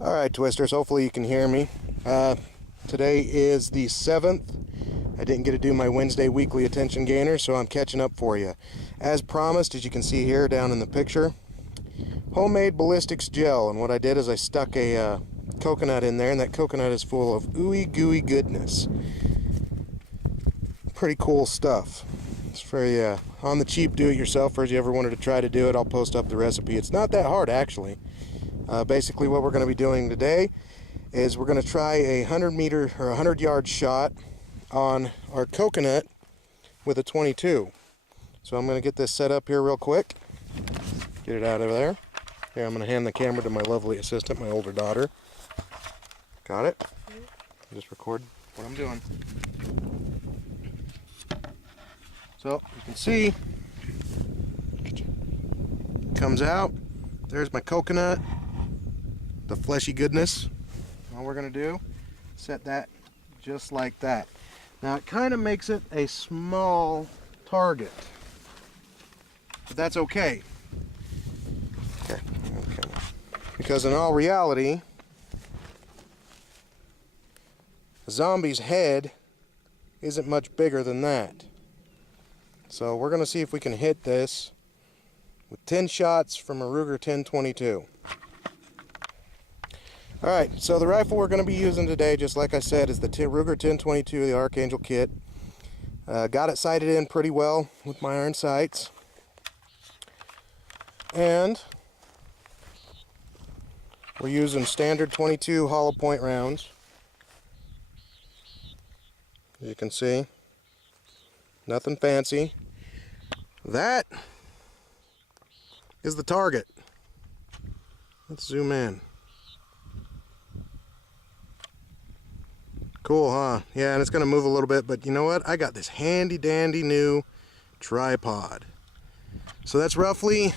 Alright, Twisters, hopefully you can hear me. Today is the 7th. I didn't get to do my Wednesday weekly attention gainer, so I'm catching up for you. As promised, as you can see here down in the picture, Homemade Ballistics gel. And what I did is I stuck a coconut in there, and that coconut is full of ooey gooey goodness. Pretty cool stuff. It's very on the cheap do-it-yourselfer. If you ever wanted to try to do it, I'll post up the recipe. It's not that hard, actually. Basically what we're going to be doing today is we're going to try a 100-meter or 100-yard shot on our coconut with a 22. So I'm going to get this set up here real quick. Get it out of there. Here, I'm going to hand the camera to my lovely assistant, my older daughter. Got it? Just record what I'm doing. So you can see, it comes out. There's my coconut, the fleshy goodness. All we're going to do, set that just like that. Now it kind of makes it a small target, but that's okay. Okay. Because in all reality, a zombie's head isn't much bigger than that. So we're going to see if we can hit this with 10 shots from a Ruger 10/22. Alright, so the rifle we're going to be using today, just like I said, is the Ruger 10/22, the Archangel kit. Got it sighted in pretty well with my iron sights. And we're using standard 22 hollow point rounds. As you can see, nothing fancy. That is the target. Let's zoom in. Cool, huh? Yeah, and it's going to move a little bit, but you know what? I got this handy dandy new tripod. So that's roughly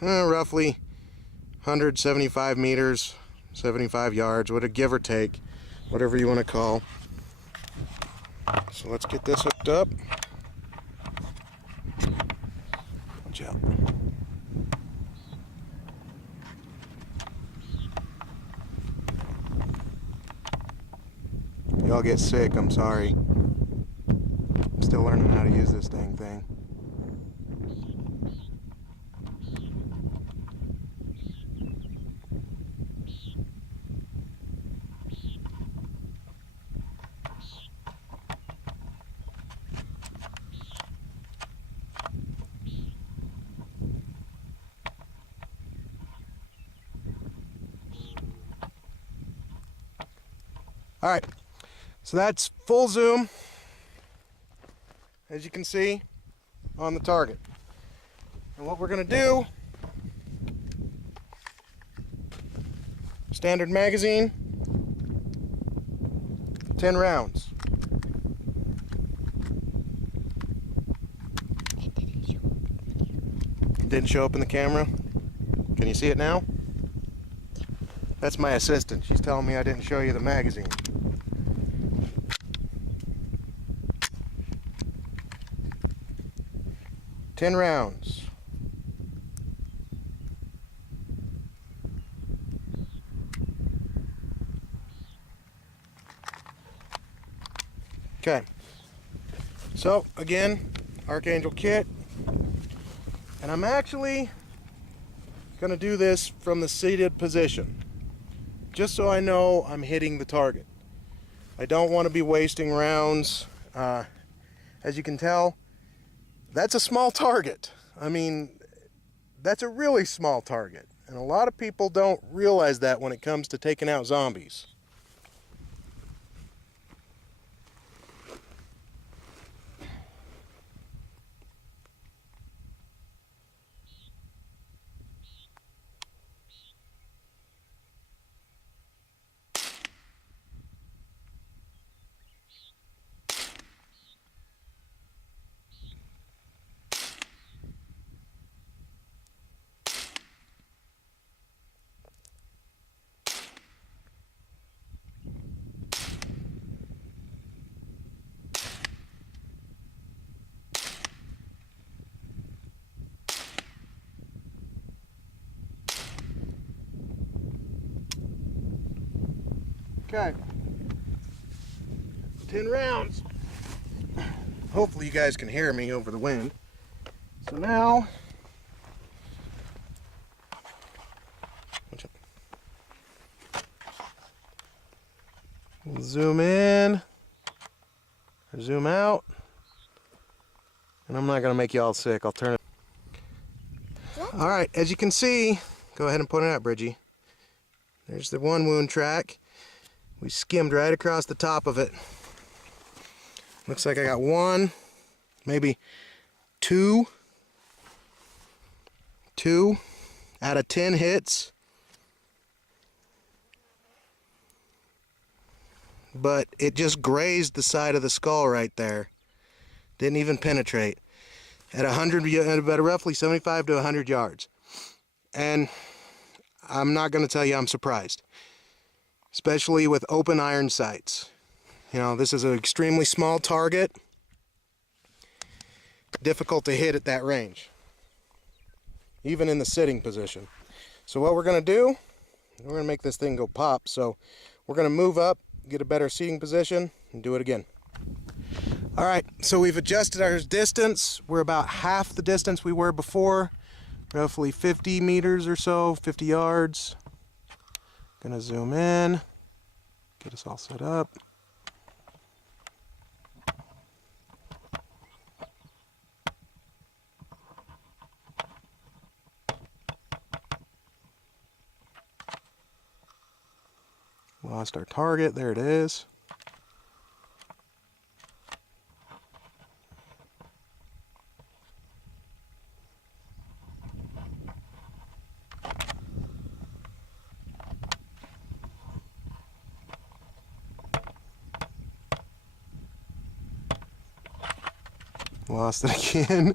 175 meters, 75 yards, whatever, give or take, whatever you want to call. So let's get this hooked up. Watch out. Y'all get sick, I'm sorry. I'm still learning how to use this dang thing. Alright, so that's full zoom, as you can see, on the target. And what we're going to do, standard magazine, 10 rounds. Didn't show up in the camera. Can you see it now? That's my assistant. She's telling me I didn't show you the magazine. Ten rounds. Okay. So again, Archangel kit, and I'm actually going to do this from the seated position, just so I know I'm hitting the target. I don't want to be wasting rounds. As you can tell, that's a small target. I mean, that's a really small target. And a lot of people don't realize that when it comes to taking out zombies. Okay. 10 rounds. Hopefully you guys can hear me over the wind. So now, we'll zoom in, or zoom out, and I'm not going to make you all sick. I'll turn it. All right, as you can see, go ahead and point it out, Bridgie. There's the one wound track. We skimmed right across the top of it. Looks like I got one, maybe two out of 10 hits. But it just grazed the side of the skull right there. Didn't even penetrate. At about roughly 75 to 100 yards. And I'm not going to tell you I'm surprised. Especially with open iron sights. You know, this is an extremely small target. Difficult to hit at that range. Even in the sitting position. So what we're going to do, we're going to make this thing go pop. So we're going to move up, get a better seating position, and do it again. All right, so we've adjusted our distance. We're about half the distance we were before, roughly 50 meters or so, 50 yards. Gonna zoom in, get us all set up. Lost our target, there it is. Lost it again.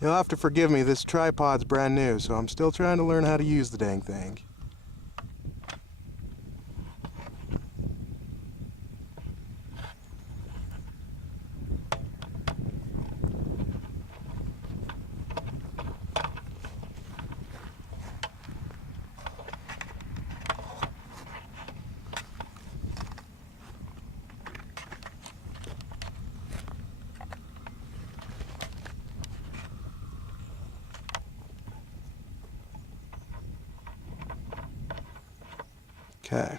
You'll have to forgive me, this tripod's brand new, so I'm still trying to learn how to use the dang thing. Okay.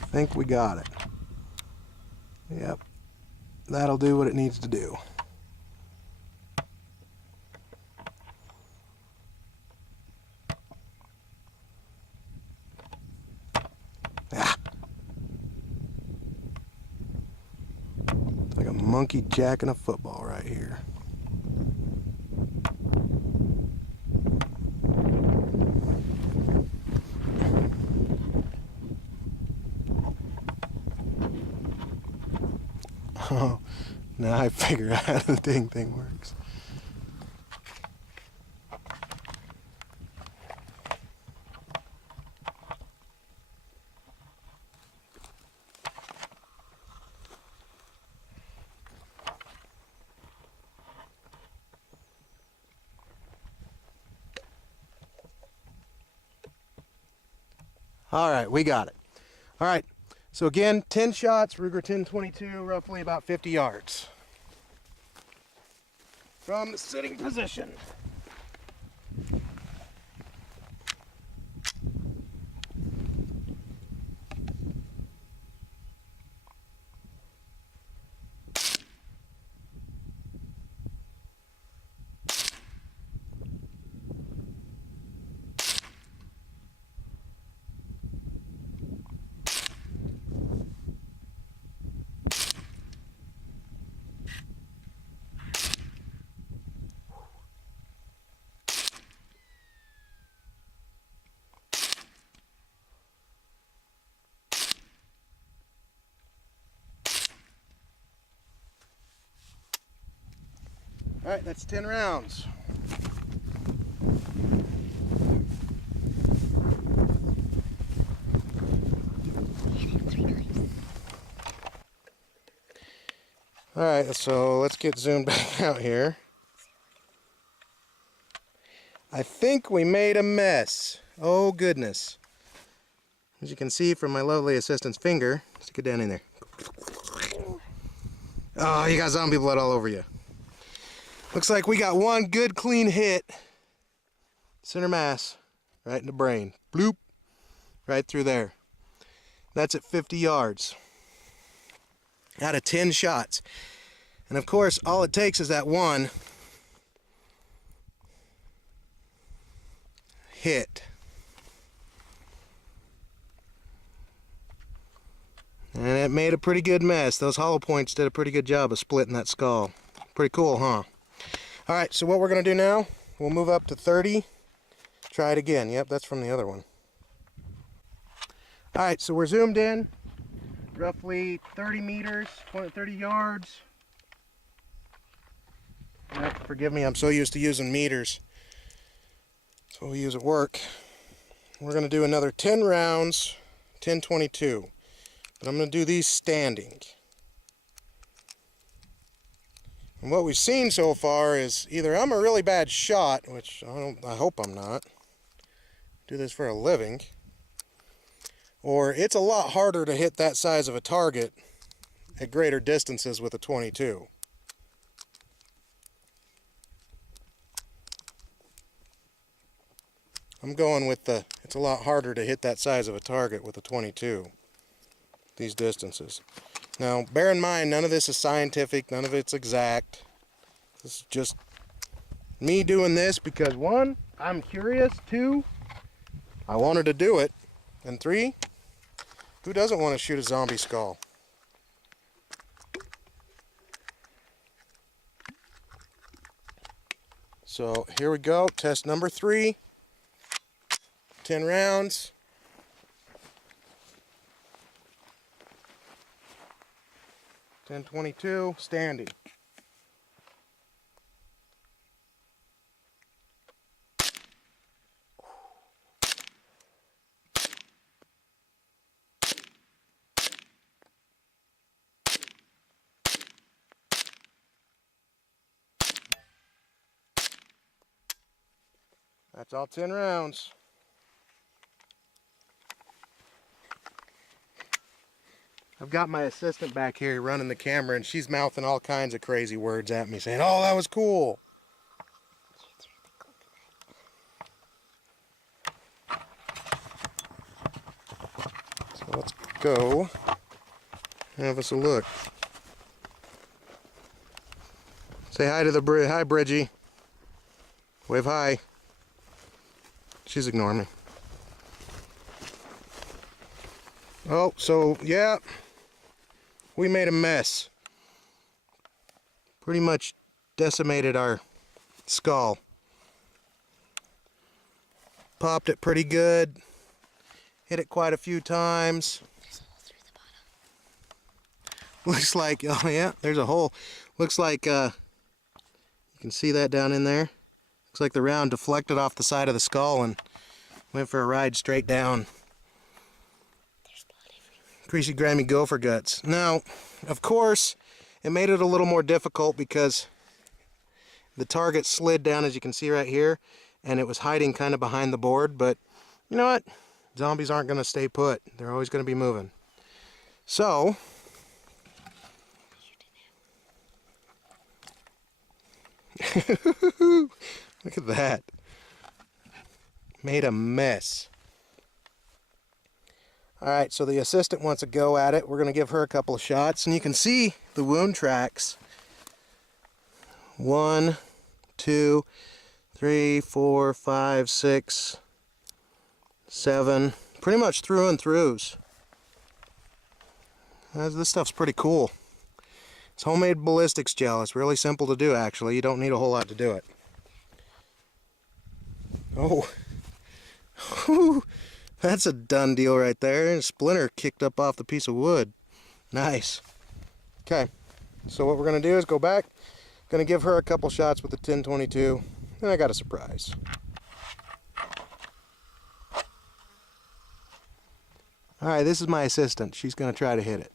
I think we got it. Yep. That'll do what it needs to do. Ah. It's like a monkey jacking a football right here. Oh, now I figure out how the dang thing works. All right, we got it. All right. So again, 10 shots, Ruger 1022, roughly about 50 yards. From the sitting position. All right, that's 10 rounds. All right, so let's get zoomed back out here. I think we made a mess. Oh goodness. As you can see from my lovely assistant's finger, stick it down in there. Oh, you got zombie blood all over you. Looks like we got one good clean hit. Center mass, right in the brain. Bloop, right through there. That's at 50 yards. Out of 10 shots. And of course, all it takes is that one hit. And it made a pretty good mess. Those hollow points did a pretty good job of splitting that skull. Pretty cool, huh? Alright, so what we're going to do now, we'll move up to 30. Try it again. Yep, that's from the other one. Alright, so we're zoomed in. Roughly 30 meters, 30 yards. Yep, forgive me, I'm so used to using meters. That's what we use at work. We're going to do another 10 rounds, 10-22. But I'm going to do these standing. And what we've seen so far is either I'm a really bad shot, which I hope I'm not, do this for a living, or it's a lot harder to hit that size of a target at greater distances with a 22. I'm going with it's a lot harder to hit that size of a target with a 22, these distances. Now, bear in mind, none of this is scientific, none of it's exact. This is just me doing this because, one, I'm curious, two, I wanted to do it, and three, who doesn't want to shoot a zombie skull? So here we go, test number 3, 10 rounds. .10-22, standing. That's all 10 rounds. I've got my assistant back here running the camera, and she's mouthing all kinds of crazy words at me, saying, "Oh, that was cool." So let's go have us a look. Say hi to the hi, Bridgie. Wave hi. She's ignoring me. Oh, so yeah, we made a mess. Pretty much decimated our skull. Popped it pretty good. Hit it quite a few times. There's a hole through the bottom. Looks like, oh yeah, there's a hole. Looks like, you can see that down in there. Looks like the round deflected off the side of the skull and went for a ride straight down. There's blood everywhere. Greasy, grimy gopher guts. Now, of course, it made it a little more difficult because the target slid down, as you can see right here, and it was hiding kind of behind the board, but you know what? Zombies aren't going to stay put. They're always going to be moving. So, look at that. Made a mess. Alright, so the assistant wants a go at it. We're going to give her a couple of shots, and you can see the wound tracks. 1, 2, 3, 4, 5, 6, 7. Pretty much through and throughs. This stuff's pretty cool. It's homemade ballistics gel. It's really simple to do, actually. You don't need a whole lot to do it. Oh. That's a done deal right there. A splinter kicked up off the piece of wood. Nice. Okay, so what we're going to do is go back. Going to give her a couple shots with the 10-22, and I got a surprise. Alright, this is my assistant. She's going to try to hit it.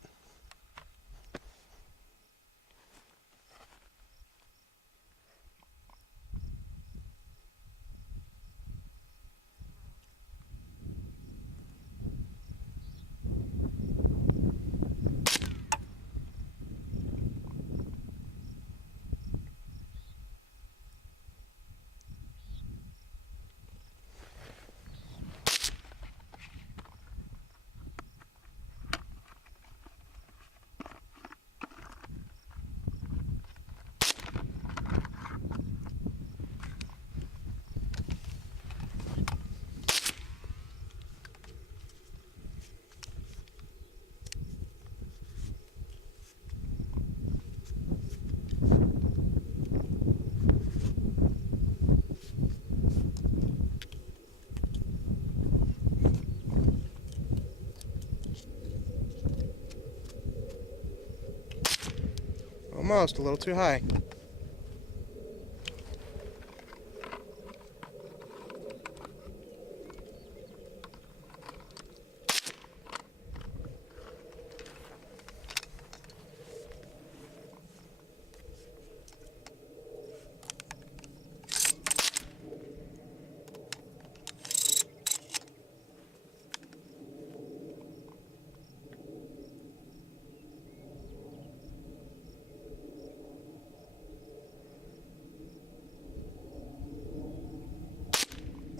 Almost a little too high.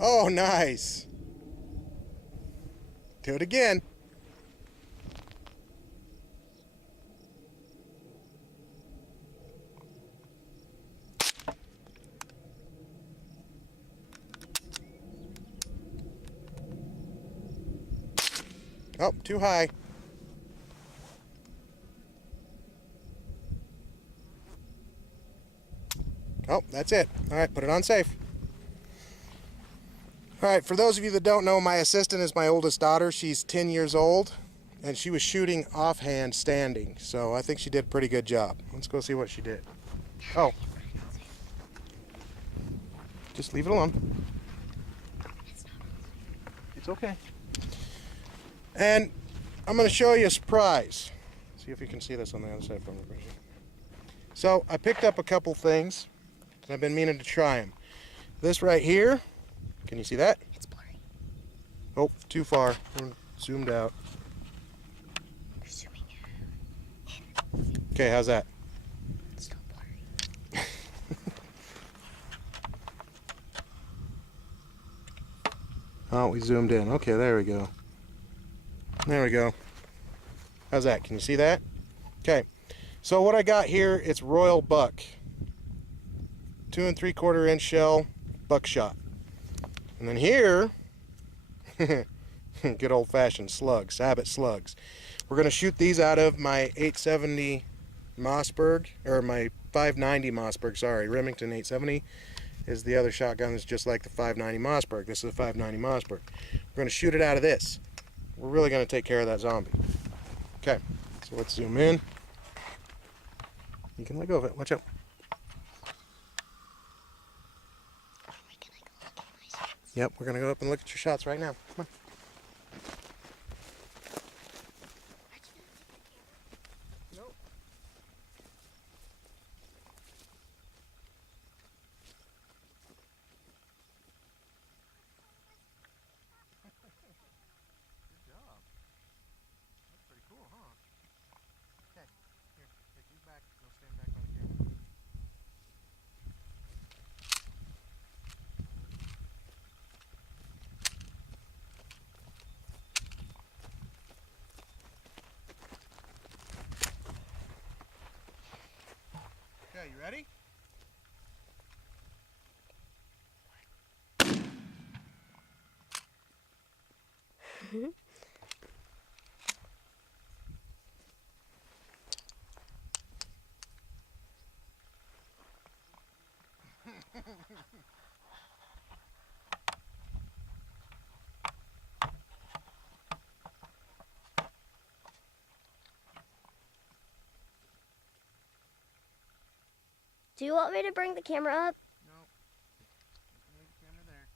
Oh, nice. Do it again. Oh, too high. Oh, that's it. All right, put it on safe. All right, for those of you that don't know, my assistant is my oldest daughter. She's 10 years old, and she was shooting offhand standing, so I think she did a pretty good job. Let's go see what she did. Oh. Just leave it alone. It's okay. And I'm going to show you a surprise. See if you can see this on the other side from the vision. So I picked up a couple things, and I've been meaning to try them. This right here, can you see that? It's blurry. Oh, too far. We're zoomed out. You're zooming Okay, how's that? It's still blurry. Oh, we zoomed in. Okay, there we go. There we go. How's that? Can you see that? Okay. So what I got here, it's Royal Buck. 2 3/4 inch shell, buckshot. And then here, good old fashioned slugs, Sabot slugs. We're going to shoot these out of my 870 Mossberg, or my 590 Mossberg, sorry, Remington 870 is the other shotgun that's just like the 590 Mossberg. This is a 590 Mossberg. We're going to shoot it out of this. We're really going to take care of that zombie. Okay, so let's zoom in. You can let go of it. Watch out. Yep, we're going to go up and look at your shots right now. Come on. Nope. Good job. That's pretty cool, huh? Okay, here, take these back. Go stand back by the camera. Okay, you ready? Do you want me to bring the camera up? No. You can leave the camera there.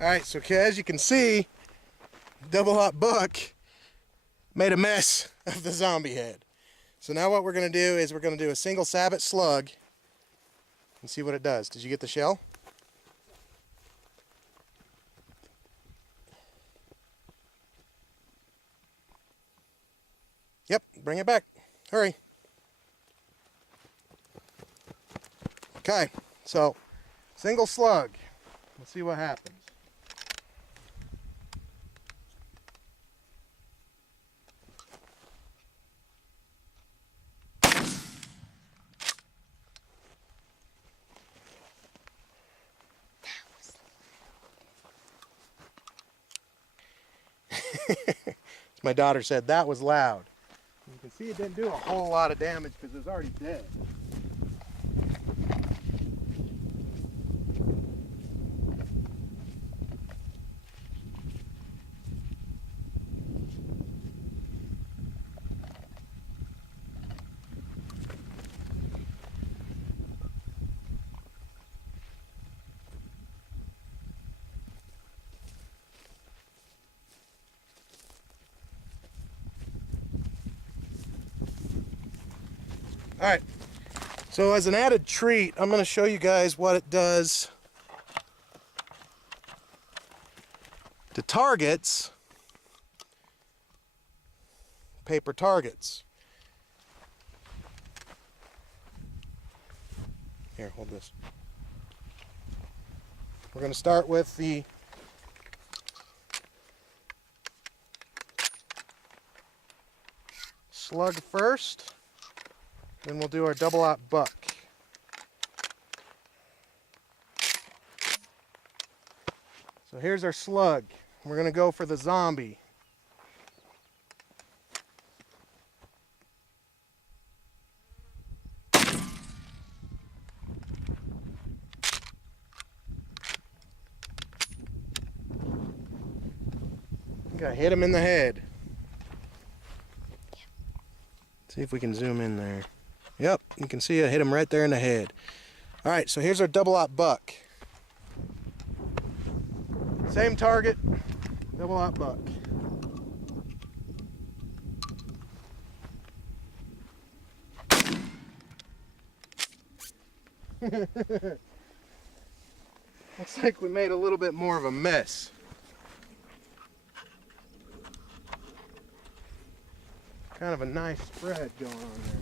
Alright, so as you can see, Double Up Buck made a mess of the zombie head. So now what we're going to do is we're going to do a single Sabot slug and see what it does. Did you get the shell? Yep, bring it back. Hurry. Okay, so single slug. Let's see what happens. My daughter said that was loud. You can see it didn't do a whole lot of damage because it was already dead. All right, so as an added treat, I'm going to show you guys what it does to targets, paper targets. Here, hold this. We're going to start with the slug first. Then we'll do our double-aught buck. So here's our slug. We're going to go for the zombie. I think I hit him in the head. See if we can zoom in there. Yep, you can see I hit him right there in the head. All right, so here's our double-aught buck. Same target, double-aught buck. Looks like we made a little bit more of a mess. Kind of a nice spread going on there.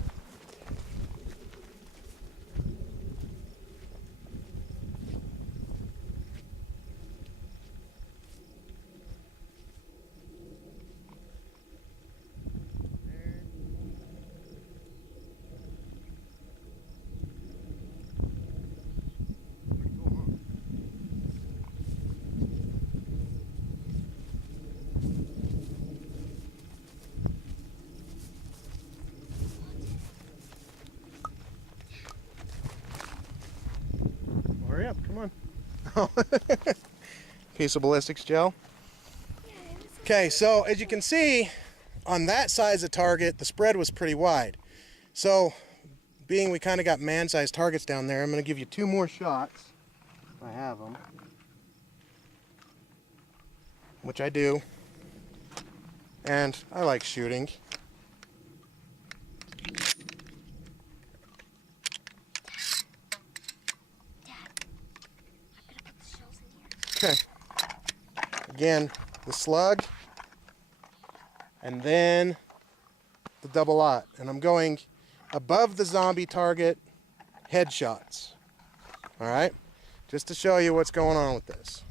Hurry up, come on. Piece of ballistics gel. Okay, so as you can see, on that size of target, the spread was pretty wide. So, being we kind of got man-sized targets down there, I'm going to give you 2 more shots, if I have them. Which I do. And I like shooting. Okay. Again, the slug, and then the double-aught. And I'm going above the zombie target, headshots. All right? Just to show you what's going on with this.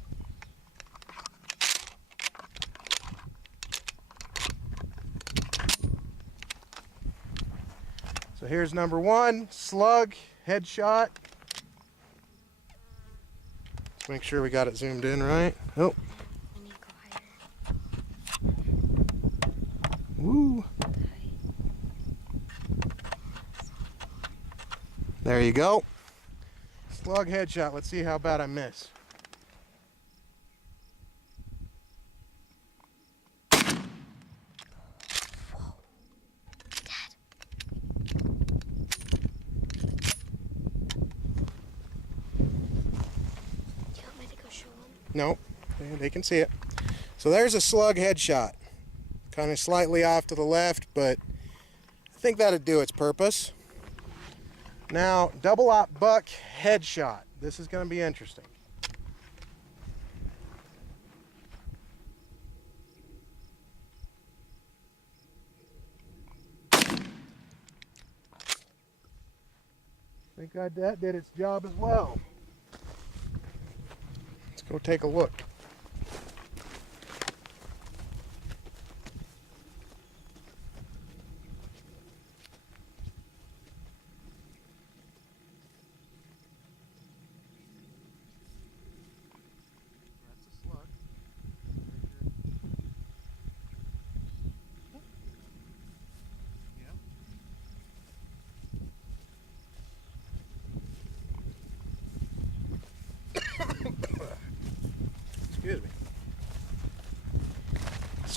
So here's number 1, slug, headshot. Let's make sure we got it zoomed in right. Oh. We need to go higher. Woo. There you go. Slug headshot. Let's see how bad I miss. No, they can see it. So there's a slug headshot. Kind of slightly off to the left, but I think that'd do its purpose. Now, double-aught buck headshot. This is going to be interesting. I think that did its job as well. Let's go take a look. That's a slug.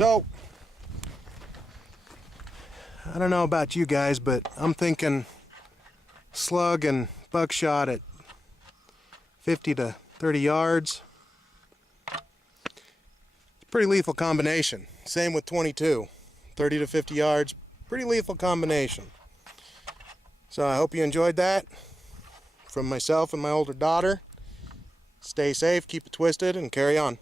So, I don't know about you guys, but I'm thinking slug and buckshot at 50 to 30 yards. Pretty lethal combination. Same with 22. 30 to 50 yards, pretty lethal combination. So I hope you enjoyed that. From myself and my older daughter, stay safe, keep it twisted, and carry on.